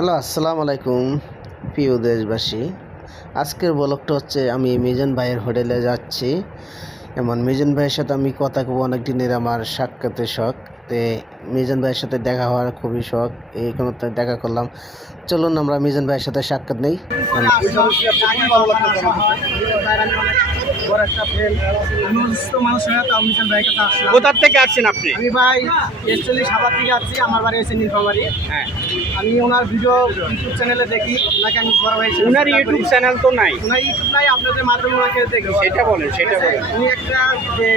Hello, আসসালামু আলাইকুম প্রিয় দেশবাসী। আজকের ব্লগটা হচ্ছে আমি মিজান ভাইয়ের হোটেলে যাচ্ছি। মিজান ভাইয়ের সাথে আমি কথা কব, অনেক দিনের আমার সাক্ষাতের শখ। তে মিজান ভাইয়ের সাথে দেখা হওয়ার খুবই শখ, এই কারণে দেখা করলাম। চলুন আমরা মিজান ভাইয়ের সাথে সাক্ষাৎ নেই। কোথা থেকে আসছেন আপনি? আমি ভাই এসচল্লিশ সাবার থেকে আসছি। আমার বাড়ি হচ্ছে নীলফামারী। হ্যাঁ, আমি ওনার ভিডিও ইউটিউব চ্যানেলে দেখি। ওনাকে আমি বড় ভাই ওনার ইউটিউব চ্যানেল তো নাই। ওনার ইউটিউব নাই, আপনাদের মাধ্যমে ওনাকে দেখি। সেটা বলেন, সেটা বলেন। উনি একটা যে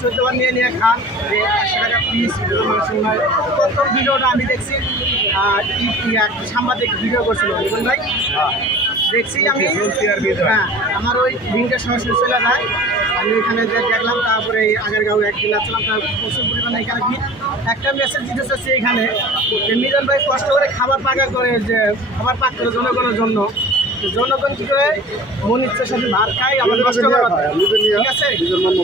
14 বার নিয়ে খান, যে 100 টাকা পিস প্রথম ভিডিওটা আমি দেখছি। সাংবাদিক ভিডিও করছিল বুঝলেন ভাই, দেখছি আমি। হ্যাঁ, আমার ওই লিঙ্কটা সরাসরি চলে যায়। আমি এখানে যে দেখলাম, তারপরে এই আগেরগাঁও একদিন আসলাম, তার প্রচুর পরিমাণে এখানে ভিড়। একটা মেসেজ দিতে চাচ্ছি এখানে, যে মিজান ভাই কষ্ট করে খাবার পাকা করে, যে খাবার পাক করে জনগণের জন্য। জনগণ কী করে মন ইচ্ছার সাথে ভাত খাই, আমার কষ্ট করা, ঠিক আছে?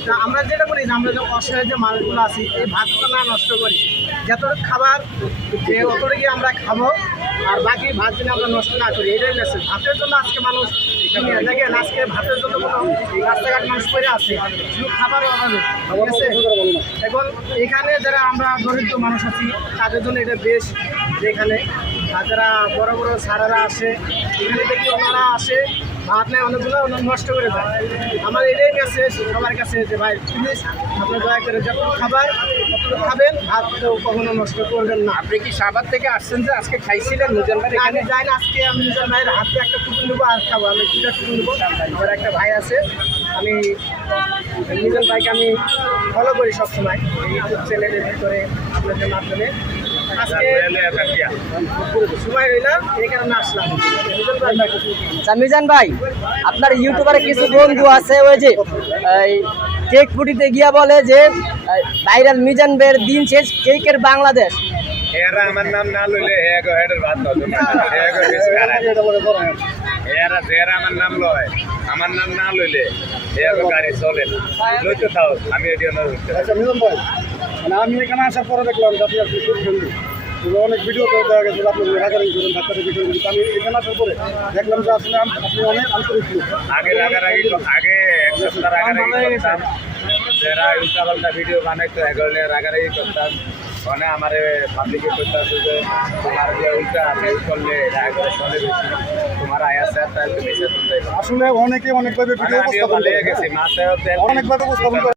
তা আমরা যেটা করি, যে আমরা যে অসহায় যে মানুষগুলো আছি, এই ভাতটা না নষ্ট করি। যতটুকু খাবার, যে অতটুকু আমরা খাবো, আর বাকি ভাত যেন আমরা নষ্ট না করি, এটাই মেসেজ। ভাতের জন্য আজকে মানুষ দেখেন, আজকে ভাতের জন্য কোনো রাস্তাঘাট মানুষ করে আছে, শুধু খাবারও অভাবে, ঠিক আছে? এখন এখানে যারা আমরা দরিদ্র মানুষ আছি, তাদের জন্য এটা বেশ। যেখানে যারা বড় বড় সারারা আসে, এখানে দেখি ওনারা আসে, ভাত নেয় অনেকগুলো, ওনারা নষ্ট করে দেয়। আমার এটাই মেসেজ সবার কাছে, যে ভাই প্লিজ আপনার দয়া করে যতটুকু খাবার ততটুকু খাবেন, ভাত তো কখনো নষ্ট করবেন না। আপনি কি সাভার থেকে আসছেন, যে আজকে খাইছিলেন মিজান ভাই? আমি যাই না, আজকে আমি মিজান ভাইয়ের হাতে একটা টুকুন নেবো আর খাবো। আমি দুটা টুকুন নেবো। আমার একটা ভাই আছে, আমি মিজান ভাইকে আমি ফলো করি সবসময় ইউটিউব চ্যানেলের ভিতরে, আপনাদের মাধ্যমে। আজকে সময় হইলাম, এই কারণে আসলাম। মিজান ভাই, আপনার ইউটিউবারে কিছু বন্ধু আছে, ওই যে কেক ফুটিতে গিয়া বলে যে ভাইরাল মিজান ভাইয়ের দিন শেষ কেকের বাংলাদেশ। এরা আমার নাম না লইলে হেডের ভাত এরা যারা আমার নাম লয়, আমার নাম না লইলে গাড়ি চলে না। লইতে থাও, আমি এটি আচ্ছা মিজান ভাই, আমি এখানে আসার পরে দেখলাম যে আপনি খুব ফ্রেন্ডলি। অনেক ভিডিও করে দেওয়া গেছিল, আপনি রাগারাগি করেন, ধাক্কাতে বিষয়। আমি এখানে আসার পরে দেখলাম যে আসলে আপনি অনেক আন্তরিক ছিল। আগে আগে এক সপ্তাহ রাগারাগি করতাম, যারা উল্টা ভিডিও বানাইতো এগুলো রাগারাগি করতাম। মানে আমার পাবলিকে করতে আছে যে তোমার যে উল্টা ফেস করলে চলে বেশি, তোমার আয়াসে আসলে অনেকে অনেকভাবে ভিডিও গেছি মাসে অনেকভাবে উপস্থাপন করে।